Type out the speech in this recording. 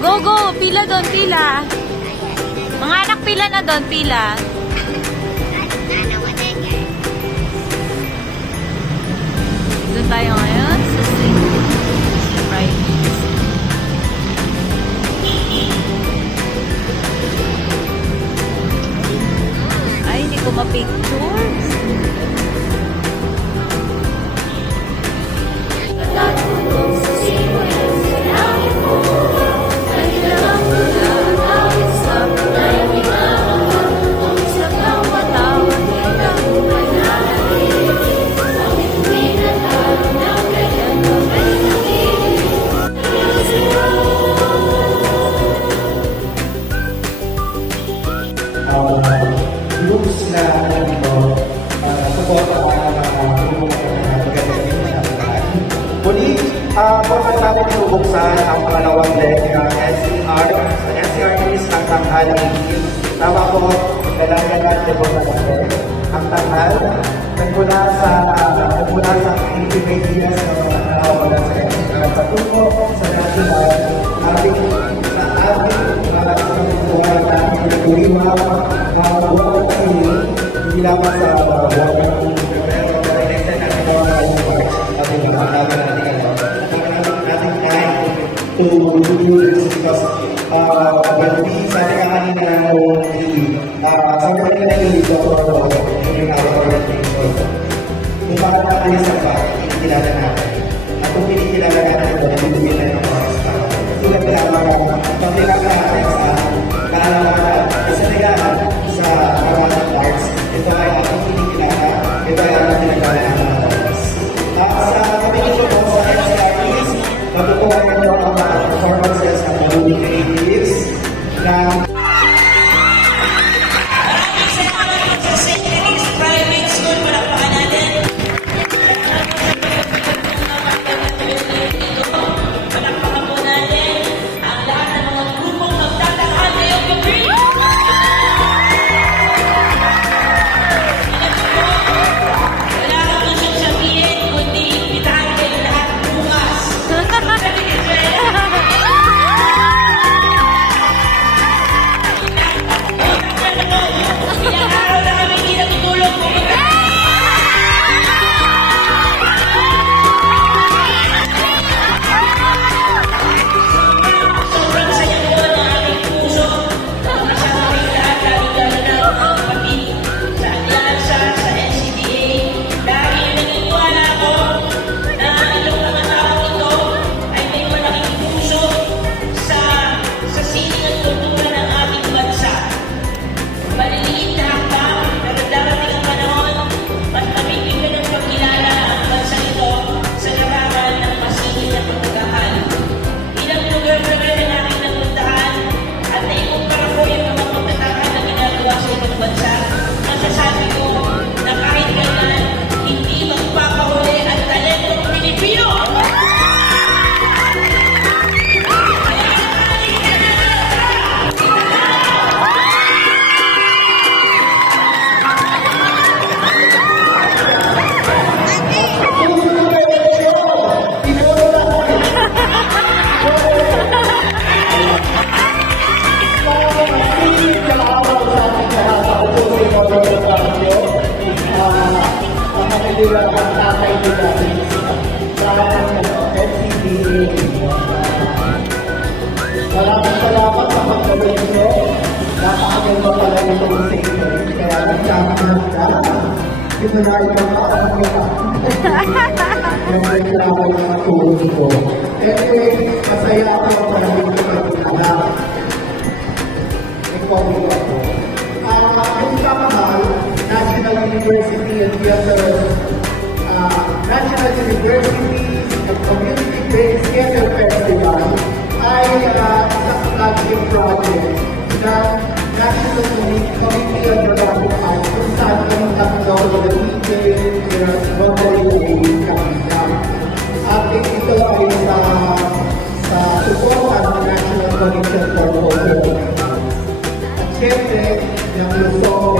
go, go! Pila doon, pila. Mga anak, pila na doon, pila. Doon tayo ngayon sa Friday. Ay, hindi ko ma-pictures. Groups na support muli, format natin ibubuksan ang pangalawang leg ng NCR. Sa NCR is ang tanghal ng team. Tama po, kailangan natin po ang tanghal. Nagmula sa activate years na wala sa NCR. Patungo sa national, ating buhay na pinagulima na buwan sa inyo, hindi lamang sa buwan ng to do this because when we started kanina somebody like you during our orientation, kung bakit natin sa pa, kinikilala natin. At kung kinikilala natin ito, hindi na yung mga staff. Tulad na pag-ilang natin sa kaalaman sa nagahan sa Kawasan Arts, ito ay ating kinikilala, ito ay ating pinagkala ng mga oras. Sa kapitid ko sa NCREs, matutuwa ito ang mga performances ng mga creatives na salamat sa pagkawin nyo. Napakaganda pala itong station. Kaya nagkakaroon ka. Ito na itong kakalaman ka. Kaya nagkakaroon ka tulong ko. Anyway, masaya ako ang maraming kapagkala. Ikaw din ako. Ang kamahal, National University and Theater, National Universities and Community-Based Theater Festival ay isang flagship project ng National Committee on Dramatic Arts kung saan kami tatlo ng DJ, Rotary Kapitang. At ito ay sa suportan ng National Commission for Culture. At syempre, ng Luzon,